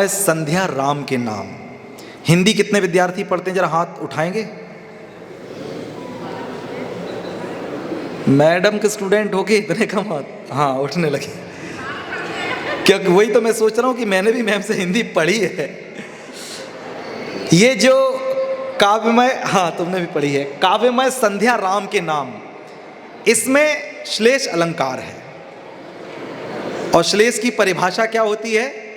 मैं संध्या राम के नाम। हिंदी कितने विद्यार्थी पढ़ते हैं, जरा हाथ उठाएंगे? मैडम के स्टूडेंट होके इतने कम हाथ, हाँ उठने लगे। क्योंकि वही तो मैं सोच रहा हूँ कि मैंने भी मैम से हिंदी पढ़ी है। ये जो काव्यमय, हाँ तुमने भी पढ़ी है, काव्यमय संध्या राम के नाम, इसमें श्लेष अलंकार है। और श्लेष की परिभाषा क्या होती है?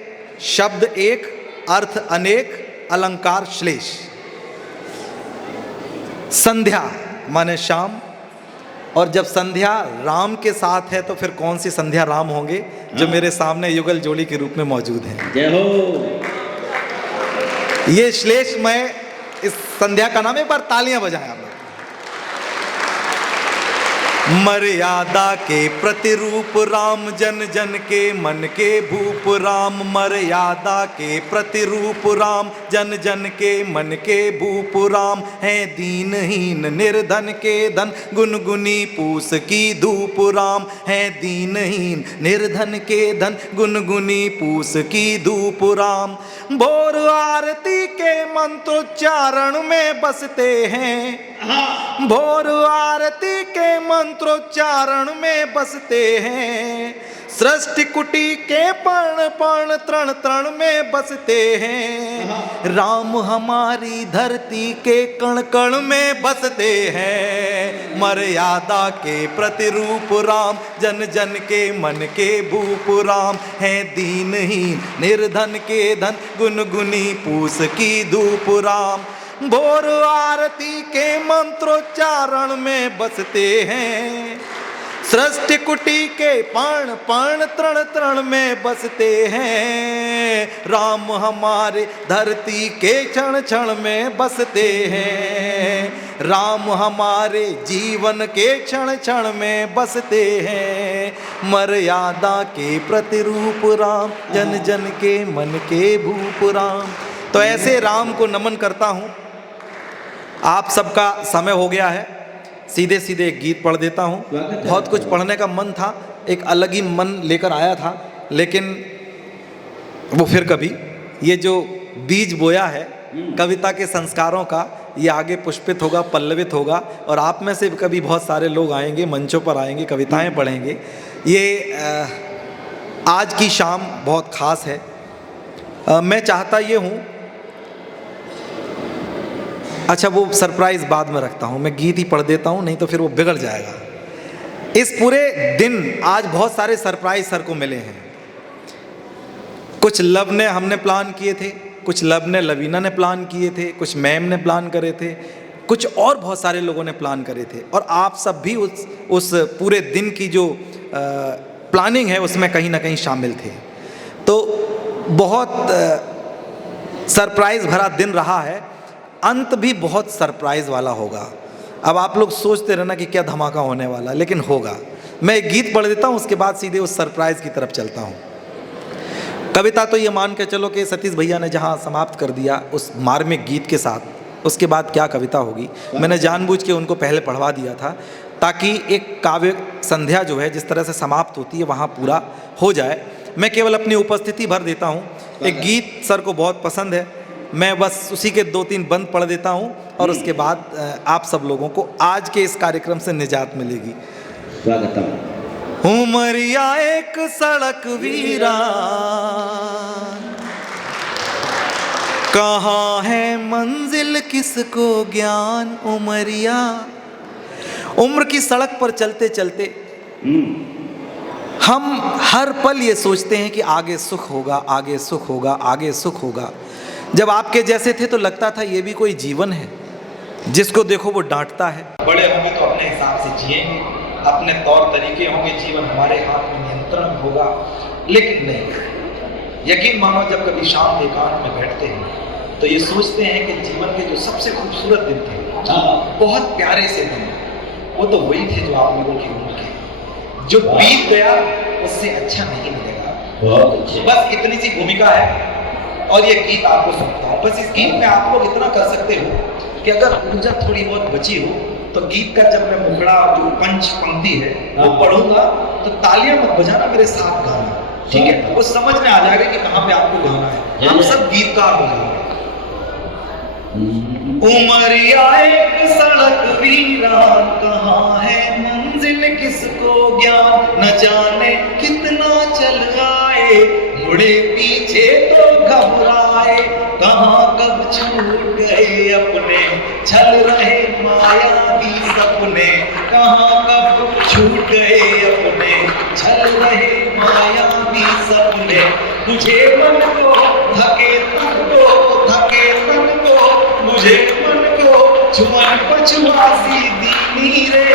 शब्द एक, अर्थ अनेक, अलंकार श्लेष। संध्या माने शाम, और जब संध्या राम के साथ है तो फिर कौन सी संध्या राम होंगे जो मेरे सामने युगल जोड़ी के रूप में मौजूद हैं। जय हो। ये श्लेष में इस संध्या का नाम, एक बार तालियां बजाएं आप लोग। मर्यादा के प्रतिरूप राम, जन जन के मन के भूप राम। मर्यादा के प्रतिरूप राम, जन जन के मन के भूप राम। है दीनहीन निर्धन के धन, गुनगुनी पूस की धूप राम। है दीनहीन निर्धन के धन, गुनगुनी पूस की धूप राम। भोर आरती के मंत्रोच्चारण में बसते हैं, भोर आरती के मंत्रोच्चारण में बसते हैं। सृष्टि कुटी के पर्ण पर्ण तृण तृण में बसते हैं। राम हमारी धरती के कण कण में बसते हैं। मर्यादा के प्रतिरूप राम, जन जन के मन के भूप राम। है दीनहीन निर्धन के धन, गुनगुनी पूस की धूप राम। भोर आरती के मंत्रोच्चारण में बसते हैं। सृष्टि कुटी के पर्ण पर्ण तृण तृण में बसते हैं। राम हमारे धरती के क्षण क्षण में बसते हैं। राम हमारे जीवन के क्षण क्षण में बसते हैं। मर्यादा के प्रतिरूप राम, जन जन के मन के भूप राम। तो ऐसे राम को नमन करता हूँ। आप सबका समय हो गया है, सीधे सीधे एक गीत पढ़ देता हूँ। बहुत कुछ पढ़ने का मन था, एक अलग ही मन लेकर आया था, लेकिन वो फिर कभी। ये जो बीज बोया है कविता के संस्कारों का, ये आगे पुष्पित होगा, पल्लवित होगा। और आप में से कभी बहुत सारे लोग आएंगे, मंचों पर आएंगे, कविताएं पढ़ेंगे। ये आज की शाम बहुत ख़ास है। मैं चाहता ये हूँ, अच्छा वो सरप्राइज़ बाद में रखता हूँ, मैं गीत ही पढ़ देता हूँ, नहीं तो फिर वो बिगड़ जाएगा। इस पूरे दिन आज बहुत सारे सरप्राइज सर को मिले हैं। कुछ लब ने हमने प्लान किए थे, कुछ लब ने लवीना ने प्लान किए थे, कुछ मैम ने प्लान करे थे, कुछ और बहुत सारे लोगों ने प्लान करे थे। और आप सब भी उस पूरे दिन की जो प्लानिंग है उसमें कहीं ना कहीं शामिल थे। तो बहुत सरप्राइज़ भरा दिन रहा है। अंत भी बहुत सरप्राइज़ वाला होगा। अब आप लोग सोचते रहना कि क्या धमाका होने वाला, लेकिन होगा। मैं एक गीत पढ़ देता हूँ, उसके बाद सीधे उस सरप्राइज़ की तरफ चलता हूँ। कविता तो ये मान के चलो कि सतीश भैया ने जहाँ समाप्त कर दिया उस मार्मिक गीत के साथ, उसके बाद क्या कविता होगी। मैंने जानबूझ के उनको पहले पढ़वा दिया था ताकि एक काव्य संध्या जो है जिस तरह से समाप्त होती है वहाँ पूरा हो जाए। मैं केवल अपनी उपस्थिति भर देता हूँ। एक गीत सर को बहुत पसंद है, मैं बस उसी के 2-3 बंद पढ़ देता हूँ और उसके बाद आप सब लोगों को आज के इस कार्यक्रम से निजात मिलेगी। स्वागतम। उमरिया एक सड़क वीरान, कहाँ है मंजिल किसको ज्ञान। उमरिया, उम्र की सड़क पर चलते चलते हम हर पल ये सोचते हैं कि आगे सुख होगा, आगे सुख होगा, आगे सुख होगा। जब आपके जैसे थे तो लगता था ये भी कोई जीवन है, जिसको देखो वो डांटता है। बड़े होंगे तो अपने हिसाब से जिएंगे, अपने तौर तरीके होंगे, जीवन हमारे हाथ में नियंत्रण होगा। लेकिन नहीं, यकीन मानो जब कभी शाम के एकांत में बैठते हैं तो ये सोचते हैं कि जीवन के जो सबसे खूबसूरत दिन थे, बहुत प्यारे से दिन, वो तो वही थे जो आप लोगों की उम्र के। जो बीत गया उससे अच्छा नहीं मिलेगा। बस इतनी सी भूमिका है और ये गीत आपको सुनता हूँ। बस इस गीत में आप लोग इतना कर सकते हो कि अगर ऊर्जा थोड़ी बहुत बची हो तो गीत का जब मैं मुखड़ा जो पंच पंक्ति है वो पढ़ूंगा तो तालियां मत बजाना, मेरे साथ गाना। ठीक है, वो समझ में आ जाएगा कि कहाँ पे आपको गाना है। हम सब गीतकार हो जाएंगे। उमरिया एक सड़क वीरान, कहाँ है मंजिल किसको ज्ञान, न जाने कितना चल आए, मुड़े पीछे तो घबराए, कहाँ कब छूट गए अपने छल रहे मायावी सपने, कहाँ कब छूट गए अपने छल रहे मायावी सपने, तुझे मन को थके तन को, थके तन को, मुझे मन को छुअन पछुआसी दीनी रे,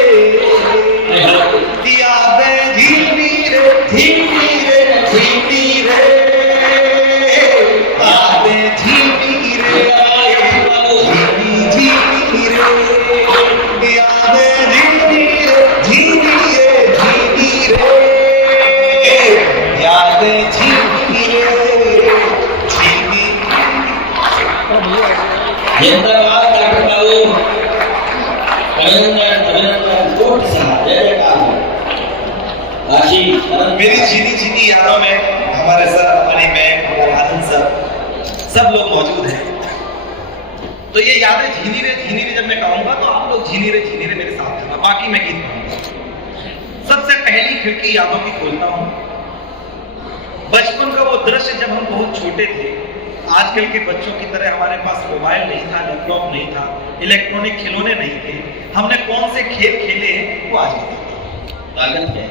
यादें धीमी रे धीमी रे धीमी रे, यादें धीमी रे धीमी धीमी रे, यादें धीमी रे धीमी रे धीमी रे, यादें धीमी रे धीमी। मेरी चीनी चीनी यादों में हमारे सर अपनी में आनंद सर सब लोग मौजूद हैं। तो ये यादें झीनी रे जब मैं कहूंगा तो आप लोग झीनी रे मेरे साथ करना, बाकी मैं गीत गाऊंगा। सबसे पहली खिड़की यादों की खोलता हूं, बचपन का वो दृश्य जब हम बहुत छोटे थे। आजकल के बच्चों की तरह हमारे पास मोबाइल नहीं था, लैपटॉप नहीं था, इलेक्ट्रॉनिक खिलौने नहीं थे। हमने कौन से खेल खेले हैं वो आज बताते हैं।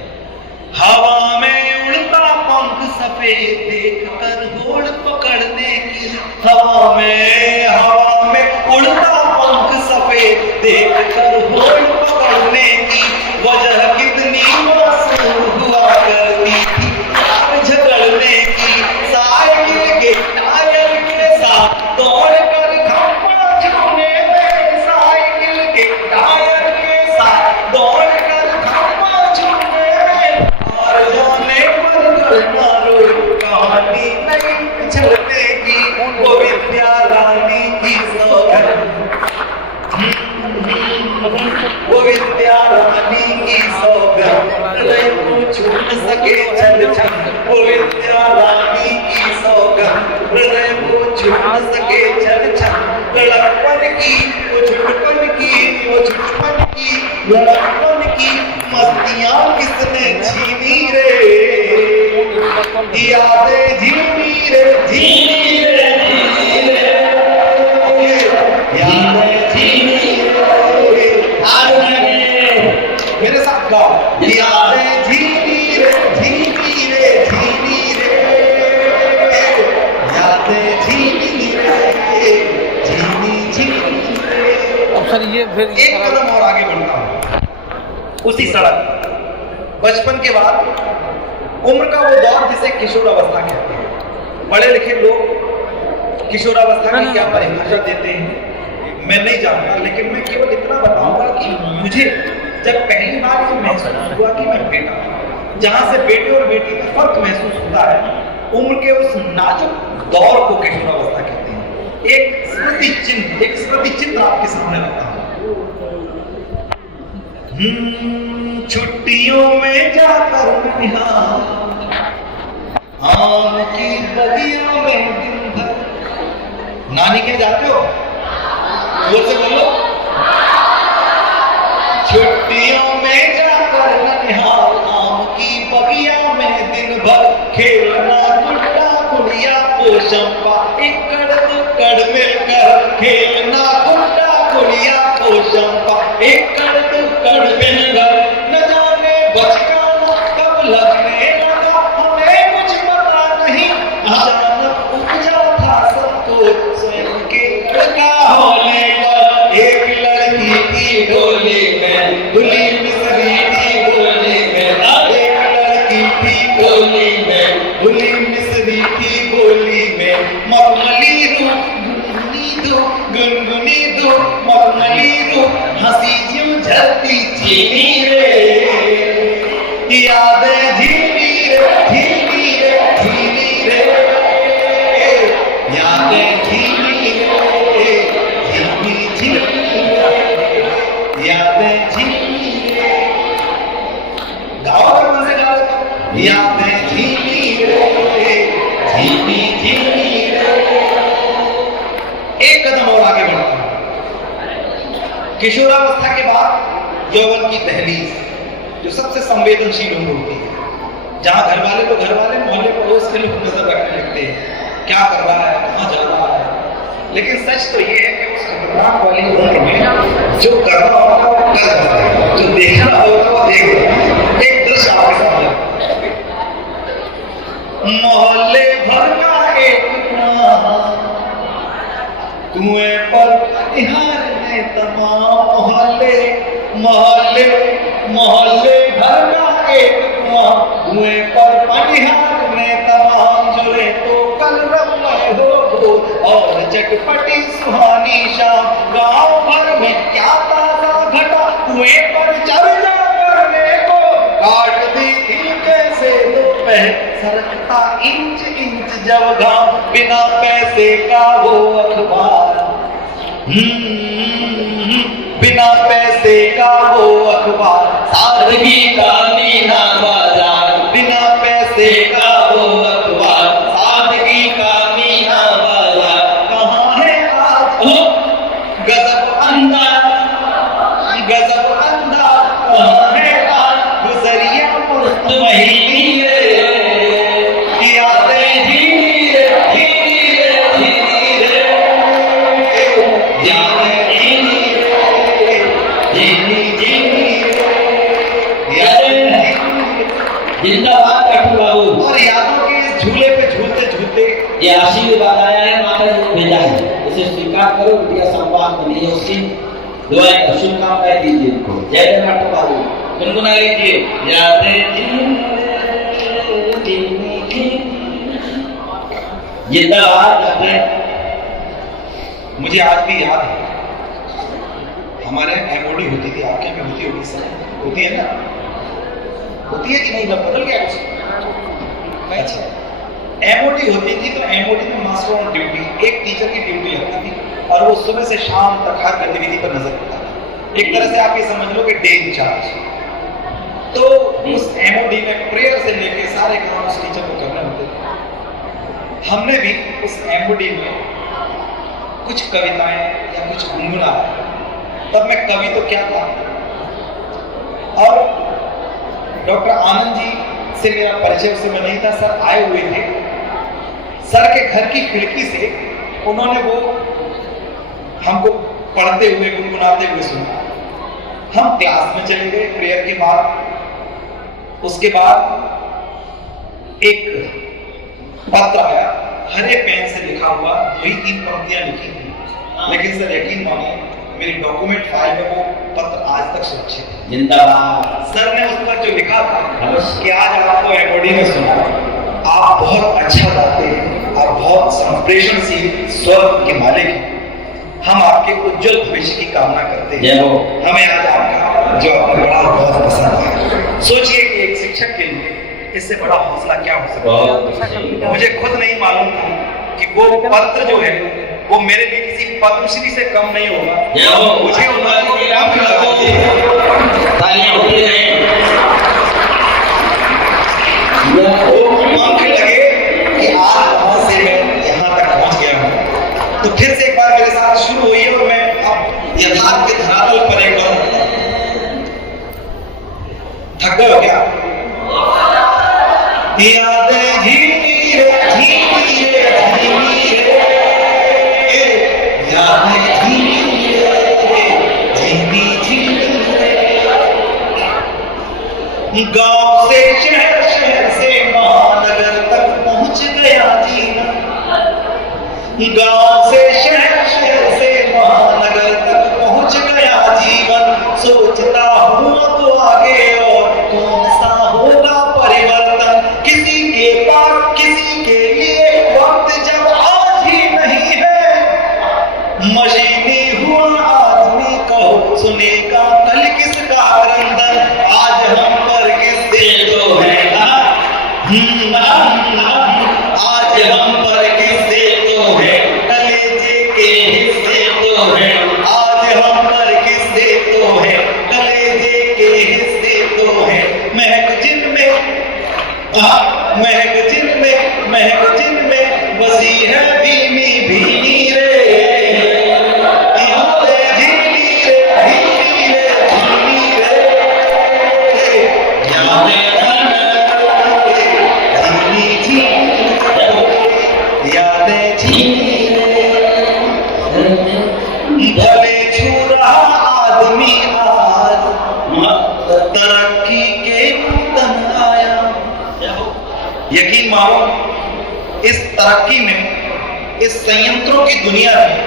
हवा में उड़ता पंख सफेद देख कर होड़ पकड़ने की, हवा में उड़ता पंख सफेद देख कर होड़ पकड़ने की, वजह कितनी मासूम हुआ करती थी यार झगड़ने की, साइकिल के टायर के साथ दौड़ कर खंभा छूने में, साइकिल के टायर के साथ दौड़ कर खंभा छूने में, और जाने पर करना रो कहानी नहीं पिछड़ने की, वो विद्या रानी की सौगंध, वो विद्या रानी की सौगंध, हृदय को छूट सके छल छल, वो विद्या रानी की सौगंध, हृदय को छूट सके छल छल, लड़कपन की वो छुटपन की, वो छुटपन की लड़कपन की मस्तियां किसने छीनी रे, यादें धीमी रे धीमी रे धीमी रे, यादें धीमी रे, मेरे साथ गाओ, यादें धीमी रे धीमी रे धीमी रे, यादें धीमी रे धीमी धीमी रे। अब सर ये फिर एक कदम और आगे बढ़ता हूं, उसी सड़क बचपन के बाद उम्र का वो दौर जिसे किशोरावस्था कहते हैं। पढ़े लिखे लोग किशोरावस्था की क्या परिभाषा देते हैं मैं नहीं जानता, लेकिन मैं केवल इतना बताऊंगा कि मुझे जब पहली बार ये महसूस हुआ कि मैं बेटा हूं, जहां से बेटे और बेटी का फर्क महसूस होता है, उम्र के उस नाजुक दौर को किशोरावस्था कहते हैं। एक स्मृति चिन्ह आपके सामने रखता हूं। छुट्टियों में जाकर आम की बगिया में दिन भर, नानी के जाते हो जोर से बोलो, छुट्टियों में जाकर ननिहाल आम की बगिया में दिन भर, खेलना गुड्डा गुड़िया पोशंपा एकड़ दुक्कड़ मिलकर, खेलना गुड्डा गुड़िया पोशंपा एकड़ दुक्कड़ मिलकर, न जाने बचकाना कब लगने लगा हमें कुछ पता नहीं, अचानक उपजा था संतोष स्वयं के लड़का होने का, एक लड़की की डोली में धुली मिसरी की बोली में, एक लड़की की डोली में धुली मिसरी की बोली में, मखमली रूप गुनगुनी दो मखमली रूप हंसी ज्यों झलती चीनी रे, यादें धीमी रे धीमी रे धीमी रे, यादें धीमी रे धीमी धीमी रे, यादें धीमी रे, गाओ कर से गाओ, यादें धीमी रे किशोरावस्था के बाद यौवन की दहलीज, जो सबसे संवेदनशील उम्र होती है, जहां घर वाले, मोहल्ले पड़ोस के लोग नजर रखने लगते हैं, क्या कर रहा है, कहाँ जा रहा है। लेकिन सच तो ये है कि उस खतरनाक वाली उम्र में जो करना होगा वो कर सकते हैं, जो देखना होगा वो देख सकते हैं। एक दृश्य आपके सामने, मोहल्ले भर का एक कुएं पर निहार ने तमाम मोहल्ले भर का एक कुएं पर निहार ने तमाम, जुड़े तो कल रंग हो और चटपटी सुहानी शाम, गांव भर में क्या ताजा घटा, कुएं पर चर्चा करने को काट दी थी कैसे दोपहर, सरकता इंच इंच जब घाम, बिना पैसे का वो अखबार, बिना पैसे का वो अखबार, सादगी का मीना बाजार, बिना पैसे का वो अखबार, सादगी का मीना बाजार, कहाँ है आज गजब अंदाज, कहाँ है आज गुजरिया मुस्तमहीनी, यादें धीरे जिंदाबाद डॉक्टर बाबू। और यादों के इस झूले पे झूलते झूलते ये आशीर्वाद आया है, माता जी ने भेजा है, इसे स्वीकार करो, बिटिया संवाद बनिए, उसकी दुआएं शुभकामनाएं दीजिए उनको। जय जय डॉक्टर बाबू, गुनगुना लीजिए। जिंदाबाद डॉक्टर। मुझे आज भी याद है, हमारे एमओडी होती थी, आपके में होती होगी, सर होती है ना, होती है कि नहीं, बदल गया कुछ? अच्छा, एमओडी होती थी तो एमओडी में मास्टर ऑन ड्यूटी, एक टीचर की ड्यूटी लगती थी और वो सुबह से शाम तक हर गतिविधि पर नजर रखता था। एक तरह से आप ये समझ लो कि डे इंचार्ज। तो उस एमओडी में प्रेयर से लेके सारे काम उस टीचर को करने होते थे। हमने भी उस एमओडी में कुछ कविताएं या कुछ गुनगुना, तब मैं कवि तो क्या था। और डॉक्टर आनंद जी से मेरा परिचय उस समय नहीं था, सर आए हुए थे, सर के घर की खिड़की से उन्होंने वो हमको पढ़ते हुए गुनगुनाते हुए सुना। हम क्लास में चले गए प्रेयर के बाद। उसके बाद एक पत्र आया, हरे पेन से लिखा हुआ, वही 3 पंक्तियां लिखी थी, लेकिन सर यकीन मानिए मेरी डॉक्यूमेंट फाइल में वो पत्र आज तक सुरक्षित है। जिंदाबाद। सर ने उस पर जो लिखा था कि आज आपको एमओडी में सुना, आप बहुत अच्छा गाते हैं, आप बहुत संप्रेषणशील स्वर के मालिक हैं, हम आपके उज्जवल भविष्य की कामना करते हैं। हमें आज आपका जो आपने बड़ा बहुत पसंद आया। सोचिए कि एक शिक्षक के लिए इससे बड़ा हौसला क्या हो सकता है। मुझे खुद नहीं मालूम था कि वो पत्र जो है वो मेरे लिए किसी पद्मश्री से कम नहीं होगा। मुझे उन्होंने पंख लगे कि आज वहां से मैं यहाँ तक पहुंच गया हूँ। तो फिर से एक बार मेरे साथ शुरू हुई और मैं अब यथार्थ के धरातल पर एक बार थक गए हो क्या? यादें धीरे धीरे गांव से शहर, शहर से महानगर तक पहुंच गया जीवन। गांव से शहर, शहर से महानगर तक पहुंच गया जीवन। सोचता हूँ तो आगे और कौन सा होगा परिवर्तन। किसी के पास किसी के लिए वक्त जब आज ही नहीं है, मशीनी हुआ आदमी कहो सुनेगा कल किसका रंदन। आज हम पर किससे तो है आज हम पर किससे तो है, कलेजे के हिस्से तो है। आज हम पर किससे तो है, कलेजे यादें भले छुरा आदमी आज तरक्की के तन आया। यकीन मानो इस तरक्की में, इस संयंत्रों की दुनिया में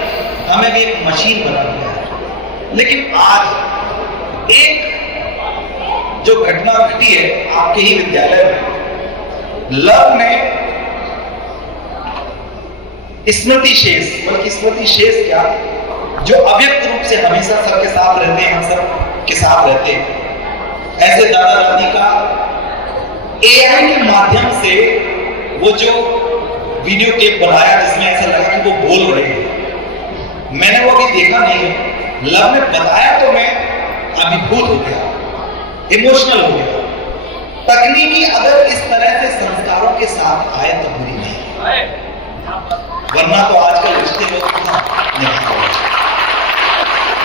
हमें भी एक मशीन बना दिया है। लेकिन आज एक जो घटना घटी है आपके ही विद्यालय में, लव ने स्मृति शेष, बल्कि स्मृति शेष क्या, जो अव्यक्त रूप से हमेशा सबके साथ रहते हैं, हम सब के साथ रहते हैं, ऐसे दादा दादी का एआई के माध्यम से वो जो वीडियो टेप बनाया जिसमें ऐसा लगा कि वो बोल रहे हैं, मैंने वो अभी देखा नहीं है। लव ने बताया तो मैं अभिभूत हो गया, इमोशनल हो गया। तकनीकी अगर इस तरह से संस्कारों के साथ आए तो बुरी नहीं, वरना तो आजकल रिश्ते लोग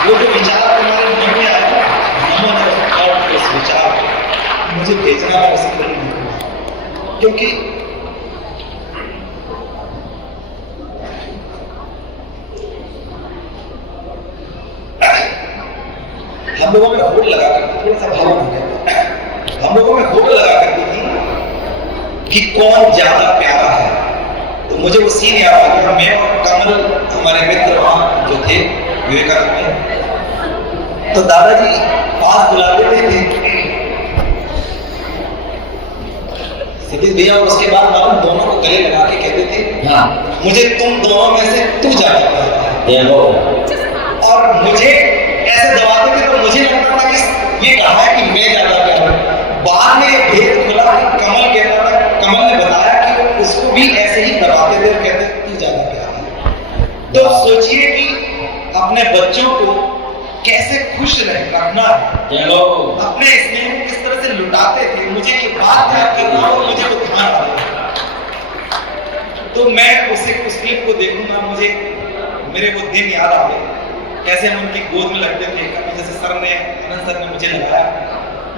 वो जो विचार तुम्हारे मन में आया ना, इस विचार मुझे भेजना पसंद नहीं है, क्योंकि हम लोगों में होड़ लगा करती, थोड़ा सा भावुक हो गया, हम लोगों में होड़ लगा करती थी कि कौन ज्यादा प्यारा है। तो मुझे वो सीन याद आ गया, मैं और कमल हमारे मित्र वहां जो थे विवेकानंद में, तो दादाजी पास बुलाते थे सिद्धि भैया, और उसके बाद मालूम दोनों को गले लगा के कहते थे मुझे तुम दोनों में से तू ज्यादा प्यारा है। और मुझे ऐसे दबाते थे तो मुझे लगता था कि ये कहा है कि मैं ज्यादा प्यारा हूं। बाद में ये भेद खुला, कमल कहता था, कमल ने बताया कि उसको भी ऐसे ही दबाते थे और कहते तू ज्यादा प्यारा है। तो सोचिए कि अपने बच्चों को कैसे खुश रखना है, अपने स्नेह को किस तरह से लुटाते थे। मुझे ये बात याद करना और मुझे वो ध्यान आ रहा, तो मैं उस क्लिप को देखूंगा, मुझे मेरे वो दिन याद आ गए, कैसे हम उनकी गोद में लगते थे, कभी जैसे सर ने, आनंद सर ने मुझे लगाया,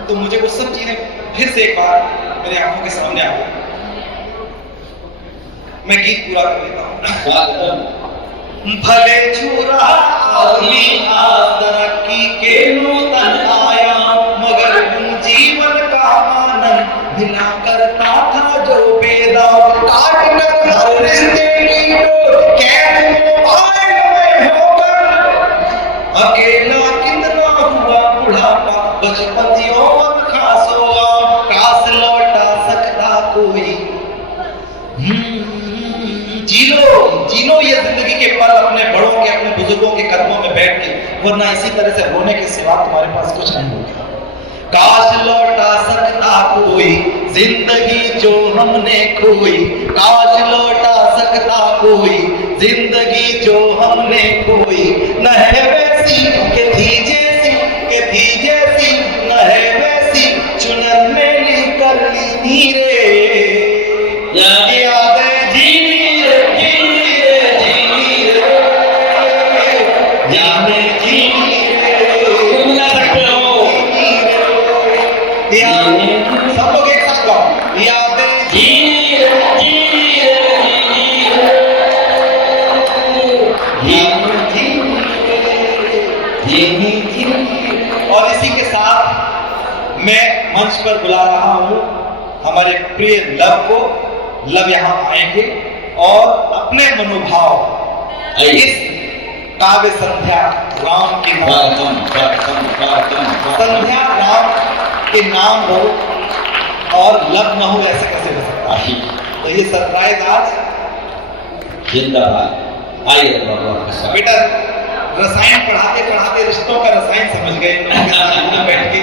तो मुझे वो सब चीजें फिर से एक बार मेरे आंखों के सामने आ गई। मैं गीत पूरा कर देता हूँ। भले छुरा आदमी तरक्की के नूतन आया, मगर जीवन का आनंद मिला करता था जो बेदाग, काट कर हर रिश्ते की डोर कैद मोबाइल में होकर, अकेला कितना हुआ बुढ़ापा, बचपन यौवन खास हुआ, काश लौटा सकता कोई। जी लो ये जिंदगी के पल अपने बड़ों के, अपने बुजुर्गों के कदमों में बैठ के, वरना इसी तरह से रोने के सिवा तुम्हारे पास कुछ नहीं होगा। काश लौटा सकता कोई जिंदगी जो हमने खोई, काश लौटा सकता कोई जिंदगी जो हमने खोई, न है वैसी के थी जैसी, के थी जैसी, न है वैसी चुनन में ली कर ली नीरे, यादें जीनी रे, जीनी रे, जीनी रे, यादें जीनी रे, तुम ना सकते हो, सब लोग एक साथ गाओ, यादें जीनी रे, जीनी रे, जीनी रे। और इसी के साथ मैं मंच पर बुला रहा हूं हमारे प्रिय लव को। लव यहाँ आएंगे और अपने मनोभाव इस काव्य संध्या राम की संध्या राम के नाम हो और लव न हो, ऐसे कैसे हो सकता है? तो ये सरप्राइज आज जिंदाबाद। आइए बेटा, रसायन पढ़ाते पढ़ाते रिश्तों का रसायन समझ गए बैठ के।